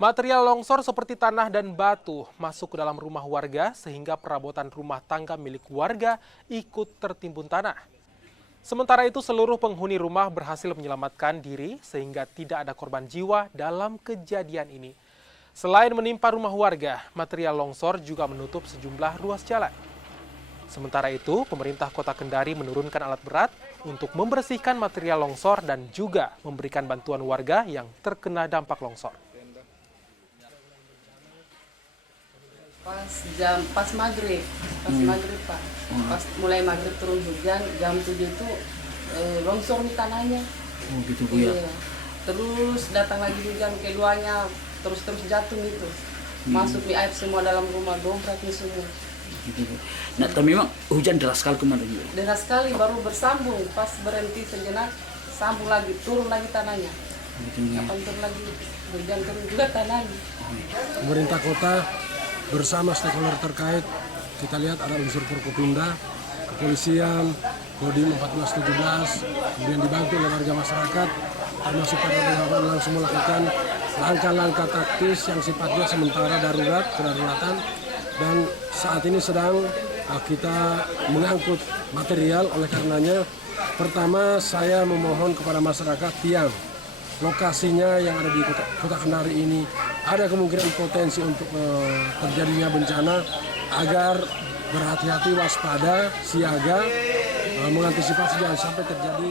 Material longsor seperti tanah dan batu masuk ke dalam rumah warga sehingga perabotan rumah tangga milik warga ikut tertimbun tanah. Sementara itu seluruh penghuni rumah berhasil menyelamatkan diri sehingga tidak ada korban jiwa dalam kejadian ini. Selain menimpa rumah warga, material longsor juga menutup sejumlah ruas jalan. Sementara itu, pemerintah Kota Kendari menurunkan alat berat untuk membersihkan material longsor dan juga memberikan bantuan warga yang terkena dampak longsor. Pas maghrib Pak. Pas mulai maghrib turun hujan, jam 7 itu longsor di tanahnya. Oh gitu Bu ya. Iya. Terus datang lagi hujan keduanya, terus jatuh itu. Masuk di air semua dalam rumah, dompetnya semua. Gitu Bu. Nah, tapi memang hujan deras sekali kemarin Bu. Deras sekali, baru bersambung, pas berhenti sejenak, sambung lagi, turun lagi tanahnya. Gitu ya. Kapan turun lagi, hujan turun juga tanahnya. Pemerintah kota bersama stakeholder terkait, kita lihat ada unsur Forkopimda, kepolisian, Kodim 1417, kemudian dibantu oleh warga masyarakat, termasuk para relawan langsung melakukan langkah-langkah taktis yang sifatnya sementara darurat, kedaruratan, dan saat ini sedang kita mengangkut material. Oleh karenanya, pertama saya memohon kepada masyarakat yang lokasinya yang ada di Kota Kendari ini ada kemungkinan potensi untuk terjadinya bencana agar berhati-hati, waspada, siaga, mengantisipasi jangan sampai terjadi